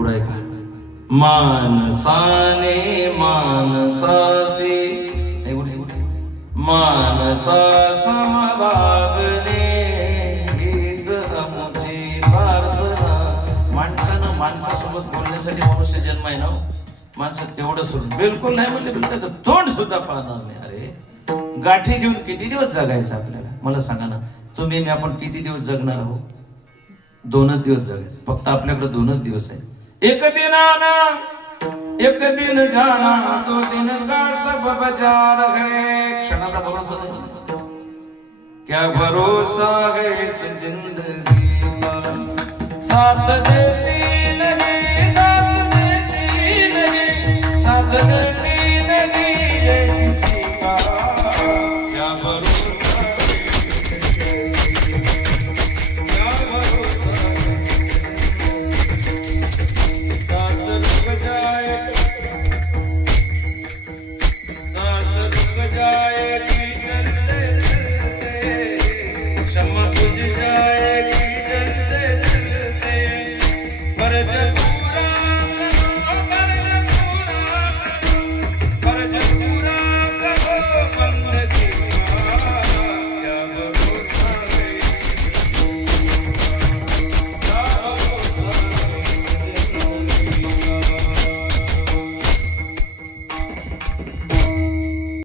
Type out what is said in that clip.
पुढे का मानसाने मानसासी मानसा समभागणे हीच अमुची प्रार्थना. माणसानं माणसासोबत बोलण्यासाठी मनुष्य जन्म आहे ना. माणसं तेवढं सोडून बिलकुल नाही म्हणले बिलकुल तोंड सुद्धा पाहणार नाही. अरे गाठी घेऊन किती दिवस जगायचं आपल्याला मला सांगा ना. तुम्ही मी आपण किती दिवस जगणार आहोत? 2च दिवस जगायचं. फक्त आपल्याकडे 2च दिवस आहे. एक दिन आना एक दिन जाना 2 दिन का सब बाजार है. क्षणाचा भरोसा नहीं. क्या भरोसा है इस जिंदगी का साथ देते